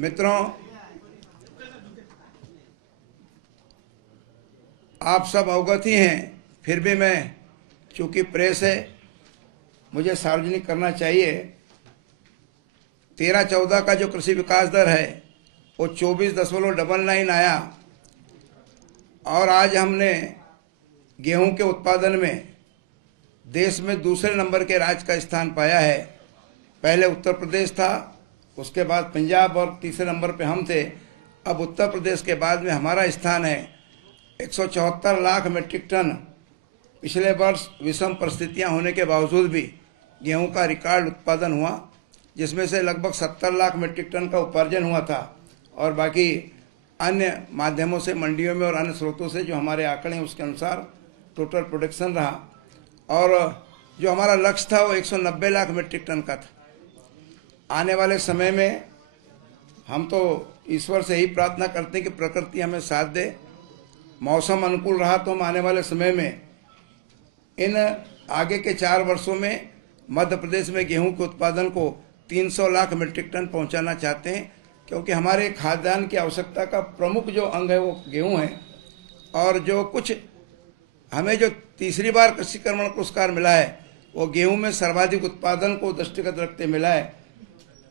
मित्रों, आप सब अवगत ही हैं, फिर भी मैं, चूंकि प्रेस है, मुझे सार्वजनिक करना चाहिए। 13-14 का जो कृषि विकास दर है वो 24.99 आया और आज हमने गेहूं के उत्पादन में देश में दूसरे नंबर के राज्य का स्थान पाया है। पहले उत्तर प्रदेश था, उसके बाद पंजाब और तीसरे नंबर पे हम थे। अब उत्तर प्रदेश के बाद में हमारा स्थान है। 174 लाख मीट्रिक टन पिछले वर्ष विषम परिस्थितियां होने के बावजूद भी गेहूं का रिकॉर्ड उत्पादन हुआ, जिसमें से लगभग 70 लाख मीट्रिक टन का उपार्जन हुआ था और बाकी अन्य माध्यमों से, मंडियों में और अन्य स्रोतों से जो हमारे आंकड़े हैं उसके अनुसार टोटल प्रोडक्शन रहा और जो हमारा लक्ष्य था वो 190 लाख मीट्रिक टन का था। आने वाले समय में हम तो ईश्वर से ही प्रार्थना करते हैं कि प्रकृति हमें साथ दे, मौसम अनुकूल रहा तो हम आने वाले समय में इन आगे के 4 वर्षों में मध्य प्रदेश में गेहूं के उत्पादन को 300 लाख मीट्रिक टन पहुंचाना चाहते हैं, क्योंकि हमारे खाद्यान्न की आवश्यकता का प्रमुख जो अंग है वो गेहूं है। और जो कुछ हमें जो तीसरी बार कृषि कर्मण पुरस्कार मिला है वो गेहूं में सर्वाधिक उत्पादन को दृष्टिगत रखते मिला है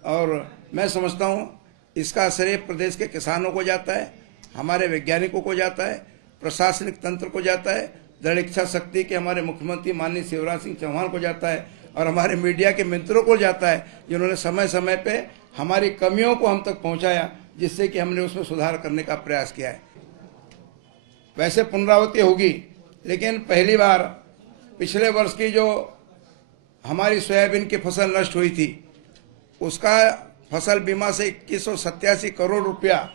और मैं समझता हूँ इसका श्रेय प्रदेश के किसानों को जाता है, हमारे वैज्ञानिकों को जाता है, प्रशासनिक तंत्र को जाता है, दृढ़ इच्छा शक्ति के हमारे मुख्यमंत्री माननीय शिवराज सिंह चौहान को जाता है और हमारे मीडिया के मित्रों को जाता है, जिन्होंने समय समय पे हमारी कमियों को हम तक पहुंचाया, जिससे कि हमने उसमें सुधार करने का प्रयास किया है। वैसे पुनरावृत्ति होगी, लेकिन पहली बार पिछले वर्ष की जो हमारी सोयाबीन की फसल नष्ट हुई थी उसका फसल बीमा से 2187 करोड़ रुपया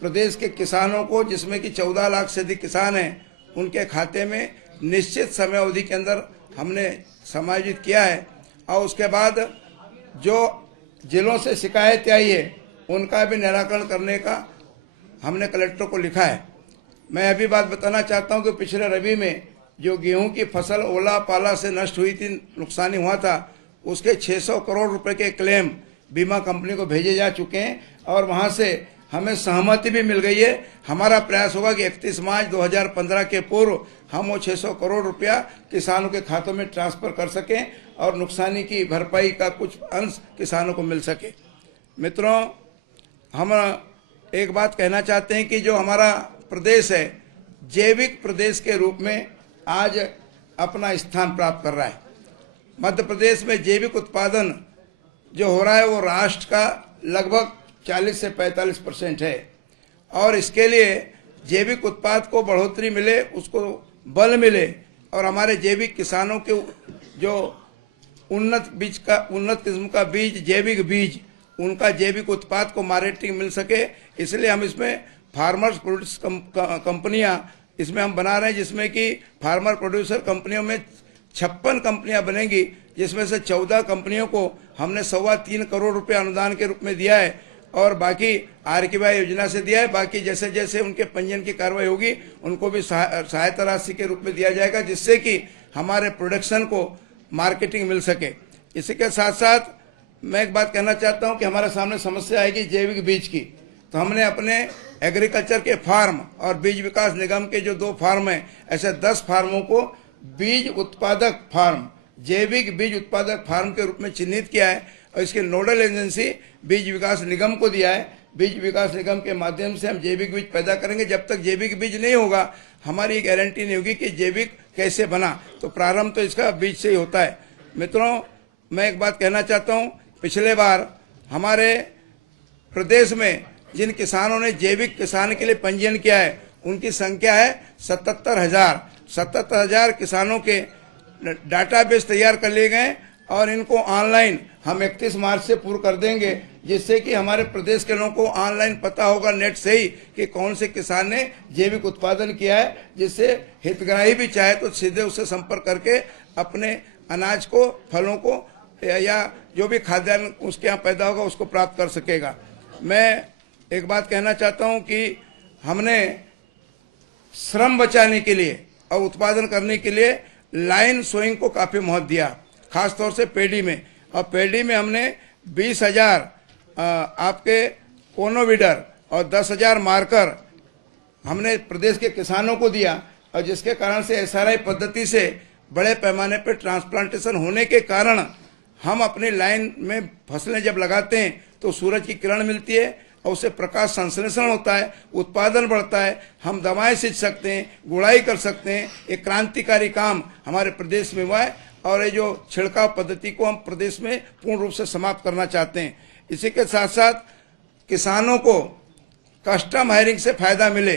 प्रदेश के किसानों को, जिसमें कि 14 लाख से अधिक किसान हैं, उनके खाते में निश्चित समय अवधि के अंदर हमने समायोजित किया है। और उसके बाद जो जिलों से शिकायत आई है उनका भी निराकरण करने का हमने कलेक्टर को लिखा है। मैं अभी बात बताना चाहता हूं कि पिछले रबी में जो गेहूं की फसल ओला पाला से नष्ट हुई थी, नुकसानी हुआ था, उसके 600 करोड़ रुपए के क्लेम बीमा कंपनी को भेजे जा चुके हैं और वहां से हमें सहमति भी मिल गई है। हमारा प्रयास होगा कि 31 मार्च 2015 के पूर्व हम वो 600 करोड़ रुपया किसानों के खातों में ट्रांसफर कर सकें और नुकसानी की भरपाई का कुछ अंश किसानों को मिल सके। मित्रों, हम एक बात कहना चाहते हैं कि जो हमारा प्रदेश है जैविक प्रदेश के रूप में आज अपना स्थान प्राप्त कर रहा है। मध्य प्रदेश में जैविक उत्पादन जो हो रहा है वो राष्ट्र का लगभग 40 से 45% है और इसके लिए जैविक उत्पाद को बढ़ोतरी मिले, उसको बल मिले और हमारे जैविक किसानों के जो उन्नत किस्म का बीज, जैविक बीज, उनका जैविक उत्पाद को मार्केटिंग मिल सके, इसलिए हम इसमें फार्मर्स प्रोड्यूस कंपनियां इसमें हम बना रहे हैं, जिसमें कि फार्मर प्रोड्यूसर कंपनियों में 56 कंपनियां बनेंगी, जिसमें से 14 कंपनियों को हमने 3.25 करोड़ रुपए अनुदान के रूप में दिया है और बाकी RKY योजना से दिया है। बाकी जैसे जैसे उनके पंजीयन की कार्रवाई होगी उनको भी सहायता राशि के रूप में दिया जाएगा, जिससे कि हमारे प्रोडक्शन को मार्केटिंग मिल सके। इसी के साथ साथ मैं एक बात कहना चाहता हूं कि हमारे सामने समस्या आएगी जैविक बीज की, तो हमने अपने एग्रीकल्चर के फार्म और बीज विकास निगम के जो 2 फार्म हैं, ऐसे 10 फार्मों को बीज उत्पादक फार्म, जैविक बीज उत्पादक फार्म के रूप में चिन्हित किया है और इसकी नोडल एजेंसी बीज विकास निगम को दिया है। बीज विकास निगम के माध्यम से हम जैविक बीज पैदा करेंगे। जब तक जैविक बीज नहीं होगा हमारी गारंटी नहीं होगी कि जैविक कैसे बना, तो प्रारंभ तो इसका बीज से ही होता है। मित्रों, मैं एक बात कहना चाहता हूँ, पिछले बार हमारे प्रदेश में जिन किसानों ने जैविक किसान के लिए पंजीयन किया है उनकी संख्या है 77,000 किसानों के डाटाबेस तैयार कर लिए गए और इनको ऑनलाइन हम 31 मार्च से पूर्ण कर देंगे, जिससे कि हमारे प्रदेश के लोगों को ऑनलाइन पता होगा नेट से ही कि कौन से किसान ने जैविक उत्पादन किया है, जिससे हितग्राही भी चाहे तो सीधे उससे संपर्क करके अपने अनाज को, फलों को या जो भी खाद्यान्न उसके यहाँ पैदा होगा उसको प्राप्त कर सकेगा। मैं एक बात कहना चाहता हूँ कि हमने श्रम बचाने के लिए और उत्पादन करने के लिए लाइन सोइंग को काफी महत्व दिया, खासतौर से पेडी में। और पेडी में हमने 20,000 आपके कोनोवीडर और 10,000 मार्कर हमने प्रदेश के किसानों को दिया, और जिसके कारण से एसआरआई पद्धति से बड़े पैमाने पर ट्रांसप्लांटेशन होने के कारण हम अपनी लाइन में फसलें जब लगाते हैं तो सूरज की किरण मिलती है और उससे प्रकाश संश्लेषण होता है, उत्पादन बढ़ता है, हम दवाएं सींच सकते हैं, गुड़ाई कर सकते हैं। एक क्रांतिकारी काम हमारे प्रदेश में हुआ है और ये जो छिड़काव पद्धति को हम प्रदेश में पूर्ण रूप से समाप्त करना चाहते हैं। इसी के साथ साथ किसानों को कस्टम हायरिंग से फायदा मिले।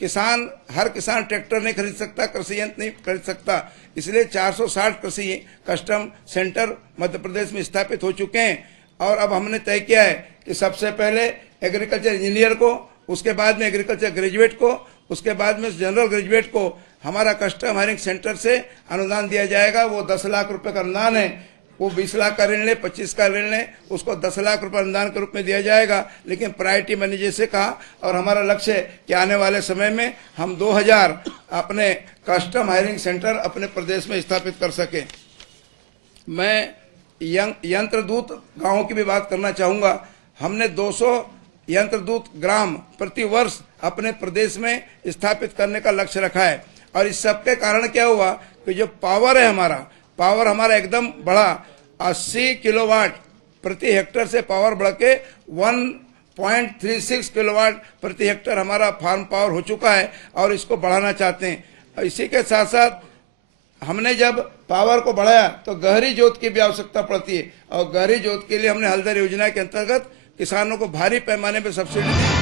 हर किसान ट्रैक्टर नहीं खरीद सकता, कृषि यंत्र नहीं खरीद सकता, इसलिए 460 कृषि कस्टम सेंटर मध्य प्रदेश में स्थापित हो चुके हैं। और अब हमने तय किया है कि सबसे पहले एग्रीकल्चर इंजीनियर को, उसके बाद में एग्रीकल्चर ग्रेजुएट को, उसके बाद में जनरल ग्रेजुएट को हमारा कस्टम हायरिंग सेंटर से अनुदान दिया जाएगा। वो 10 लाख रुपए का अनुदान है, वो 20 लाख का ऋण ले, 25 का ऋण ले, उसको 10 लाख रुपए अनुदान के रूप में दिया जाएगा। लेकिन प्रायोरिटी मैंने जैसे कहा, और हमारा लक्ष्य है कि आने वाले समय में हम 2000 अपने कस्टम हायरिंग सेंटर अपने प्रदेश में स्थापित कर सके। मैं यंत्रदूत गांवों की भी बात करना चाहूँगा। हमने 200 यंत्रदूत ग्राम प्रति वर्ष अपने प्रदेश में स्थापित करने का लक्ष्य रखा है। और इस सब के कारण क्या हुआ कि जो पावर है पावर हमारा एकदम बढ़ा। 80 किलोवाट प्रति हेक्टेयर से पावर बढ़ के 1.36 किलोवाट प्रति हेक्टेयर हमारा फार्म पावर हो चुका है और इसको बढ़ाना चाहते हैं। इसी के साथ साथ हमने जब पावर को बढ़ाया तो गहरी जोत की भी आवश्यकता पड़ती है, और गहरी जोत के लिए हमने हल्दर योजना के अंतर्गत किसानों को भारी पैमाने पर सब्सिडी दी।